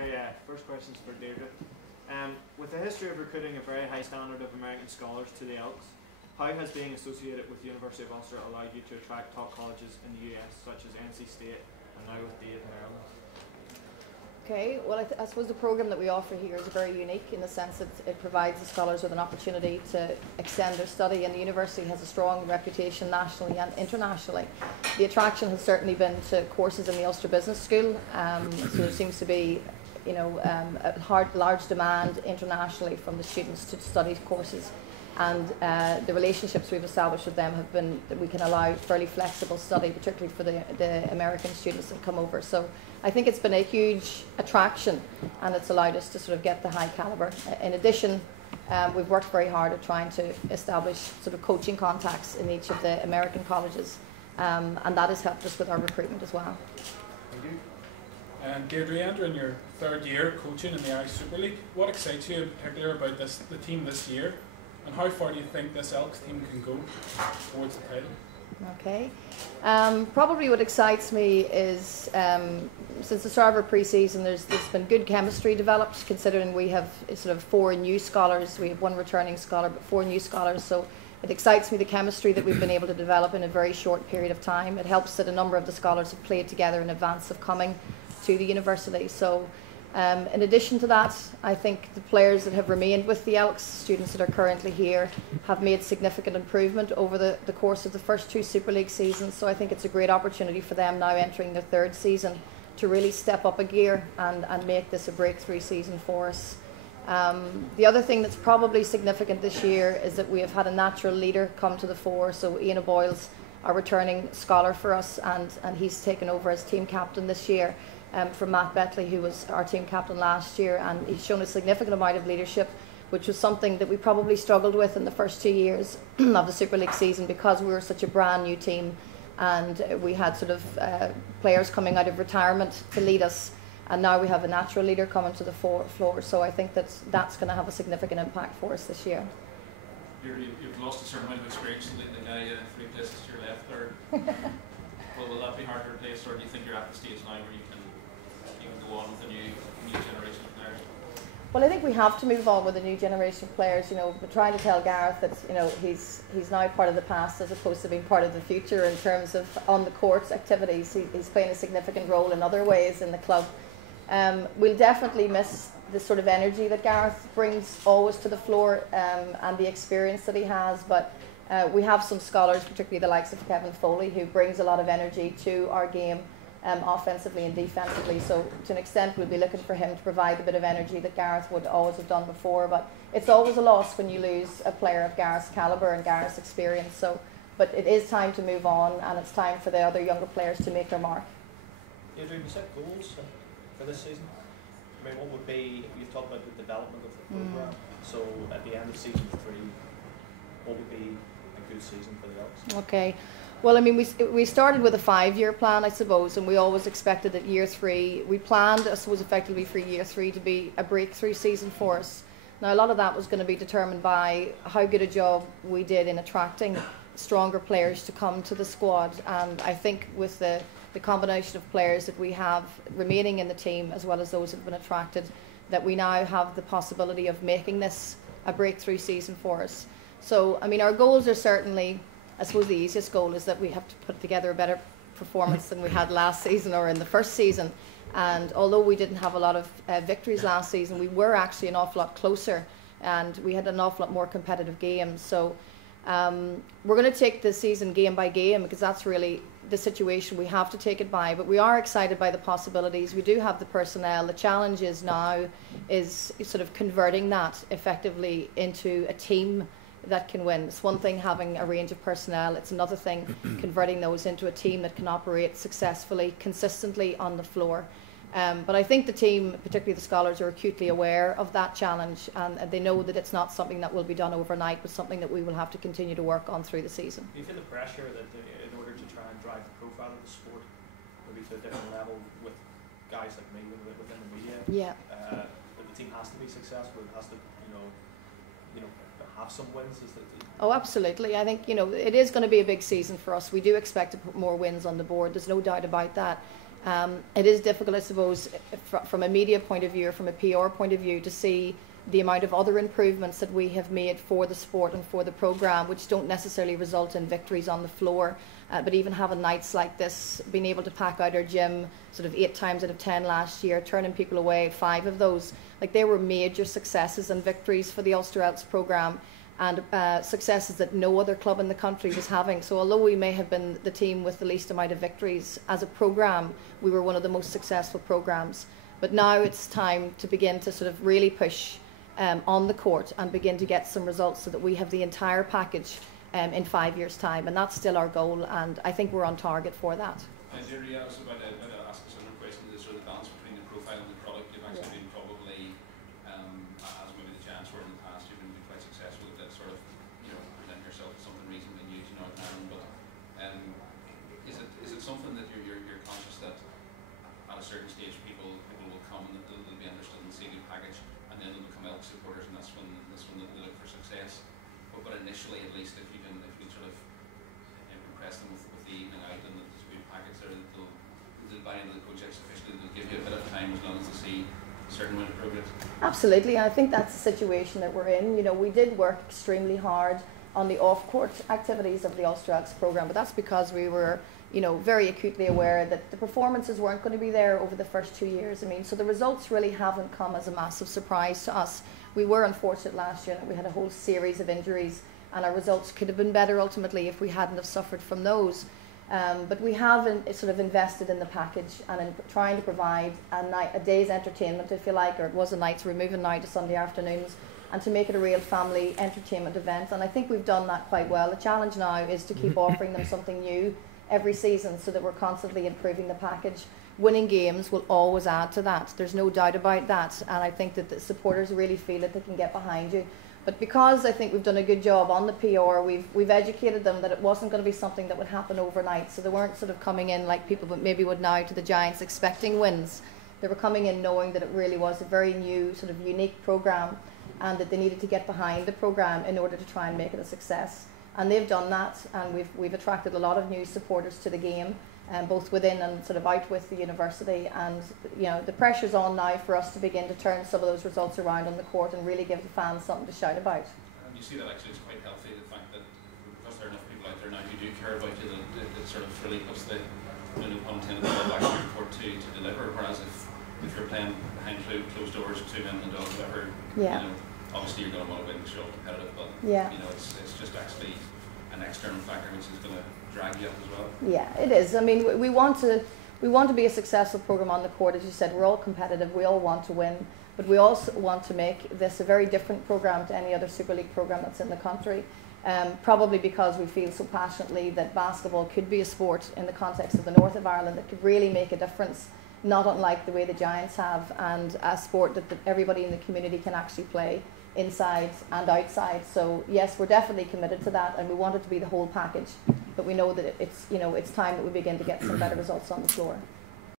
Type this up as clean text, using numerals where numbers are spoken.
Okay, first question's for Deirdre. With a history of recruiting a very high standard of American scholars to the Elks, how has being associated with the University of Ulster allowed you to attract top colleges in the US, such as NC State and now with N.Ireland? Okay, well I suppose the programme that we offer here is very unique in the sense that it provides the scholars with an opportunity to extend their study, and the university has a strong reputation nationally and internationally. The attraction has certainly been to courses in the Ulster Business School, so there seems to be a large demand internationally from the students to study courses, and the relationships we've established with them have been that we can allow fairly flexible study, particularly for the American students that come over. So I think it's been a huge attraction, and it's allowed us to sort of get the high calibre. In addition, we've worked very hard at trying to establish sort of coaching contacts in each of the American colleges, and that has helped us with our recruitment as well. Thank you. Deirdre, entering your third year coaching in the Irish Super League, what excites you in particular about the team this year, and how far do you think this Elks team can go towards the title? Okay, probably what excites me is since the start of our pre-season, there's been good chemistry developed, considering we have sort of 4 new scholars. We have 1 returning scholar, but 4 new scholars. So it excites me, the chemistry that we've been able to develop in a very short period of time. It helps that a number of the scholars have played together in advance of coming to the university. So in addition to that, I think the players that have remained with the Elks, students that are currently here, have made significant improvement over the course of the first 2 Super League seasons. So I think it's a great opportunity for them now entering their 3rd season to really step up a gear and make this a breakthrough season for us. The other thing that's probably significant this year is that we have had a natural leader come to the fore. So Ian O'Boyle's our returning scholar for us, and he's taken over as team captain this year. From Matt Betley, who was our team captain last year, and he's shown a significant amount of leadership, which was something that we probably struggled with in the first 2 years of the Super League season, because we were such a brand new team and we had sort of players coming out of retirement to lead us, and now we have a natural leader coming to the floor. So I think that's going to have a significant impact for us this year. You've lost a certain amount of experience in the guy 3 places to your left there. Well, will that be hard to replace, or do you think you're at the stage now where you can go on with a new generation of players? Well, I think we have to move on with a new generation of players. You know, we're trying to tell Gareth that he's now part of the past as opposed to being part of the future in terms of on the court activities. He's playing a significant role in other ways in the club. We'll definitely miss the sort of energy that Gareth brings always to the floor, and the experience that he has. But we have some scholars, particularly the likes of Kevin Foley, who brings a lot of energy to our game, offensively and defensively. So to an extent we'll be looking for him to provide a bit of energy that Gareth would always have done before. But it's always a loss when you lose a player of Gareth's calibre and Gareth's experience. So, but it is time to move on, and it's time for the other younger players to make their mark. Deirdre, you set goals for this season? I mean, what would be, you've talked about the development of the programme, so at the end of season 3, what would be a good season for the Elks? Okay. Well, I mean, we started with a 5-year plan, I suppose, and we always expected that year 3, we planned, I suppose, effectively for year 3 to be a breakthrough season for us. Now, a lot of that was going to be determined by how good a job we did in attracting stronger players to come to the squad, and I think with the combination of players that we have remaining in the team, as well as those that have been attracted, that we now have the possibility of making this a breakthrough season for us. So, I mean, our goals are certainly, I suppose the easiest goal is that we have to put together a better performance than we had last season or in the first season. And although we didn't have a lot of victories last season, we were actually an awful lot closer, and we had an awful lot more competitive games. So we're going to take the season game by game, because that's really the situation we have to take it by. But we are excited by the possibilities. We do have the personnel. The challenge is now is sort of converting that effectively into a team that can win. It's one thing having a range of personnel, it's another thing converting those into a team that can operate successfully, consistently on the floor. But I think the team, particularly the scholars, are acutely aware of that challenge, and they know that it's not something that will be done overnight, but something that we will have to continue to work on through the season. Do you feel the pressure that in order to try and drive the profile of the sport maybe to a different level with guys like me within the media? Yeah. That the team has to be successful, it has to, have some wins? Oh, absolutely. I think, it is going to be a big season for us. We do expect to put more wins on the board. There's no doubt about that. It is difficult, I suppose, from a media point of view or from a PR point of view, to see the amount of other improvements that we have made for the sport and for the programme, which don't necessarily result in victories on the floor. But even having nights like this, being able to pack out our gym sort of 8 times out of 10 last year, turning people away, 5 of those, like they were major successes and victories for the Ulster Elks programme, and successes that no other club in the country was having. So although we may have been the team with the least amount of victories, as a programme, we were one of the most successful programmes. But now it's time to begin to sort of really push on the court and begin to get some results so that we have the entire package in 5 years' time, and that's still our goal, and I think we're on target for that. Deirdre, I was about to ask a similar question, the sort of balance between the profile and the product. You've actually been probably, as maybe the Giants were in the past, you've been quite successful at that sort of, present yourself as something reasonably new to Northern Ireland, but is it something that you're conscious that at a certain stage people will come and they'll be interested in seeing a package, and then they'll become Elk supporters, and that's when they look for success. But initially, at least, if you can sort of impress them with the evening out and the good package, they'll buy into the project sufficiently. They'll give you a bit of time as long as they see a certain amount of progress. Absolutely, I think that's the situation that we're in. We did work extremely hard on the off-court activities of the Ulster Elks programme, but that's because we were, very acutely aware that the performances weren't going to be there over the first 2 years. So the results really haven't come as a massive surprise to us. We were unfortunate last year that we had a whole series of injuries, and our results could have been better ultimately if we hadn't have suffered from those. But we have sort of invested in the package and in trying to provide a day's entertainment, if you like, or it was a night, so we're moving now to Sunday afternoons, and to make it a real family entertainment event. And I think we've done that quite well. The challenge now is to keep offering them something new every season so that we're constantly improving the package. Winning games will always add to that. There's no doubt about that. And I think that the supporters really feel that they can get behind you. But because I think we've done a good job on the PR, we've educated them that it wasn't going to be something that would happen overnight. So they weren't sort of coming in like people maybe would now to the Giants expecting wins. They were coming in knowing that it really was a very new, sort of unique programme, and that they needed to get behind the programme in order to try and make it a success. And they've done that, and we've attracted a lot of new supporters to the game, both within and sort of out with the university. And the pressure's on now for us to begin to turn some of those results around on the court and really give the fans something to shout about. And you see that actually it's quite healthy, the fact that because there are enough people out there now who do care about you, that it sort of really puts the, no pun intended, the ball back to your court to deliver. Whereas if you're playing behind closed doors, 2 men and a dog, whatever, obviously you're going to want to win because you're all competitive, but it's just actually an external factor which is going to drag you up as well. Yeah, it is. I mean, we want to be a successful programme on the court. As you said, we're all competitive, we all want to win, but we also want to make this a very different programme to any other Super League programme that's in the country. Probably because we feel so passionately that basketball could be a sport in the context of the north of Ireland that could really make a difference, not unlike the way the Giants have, and a sport that everybody in the community can actually play inside and outside. So yes, we're definitely committed to that, and we want it to be the whole package, but we know that it's time that we begin to get some better results on the floor.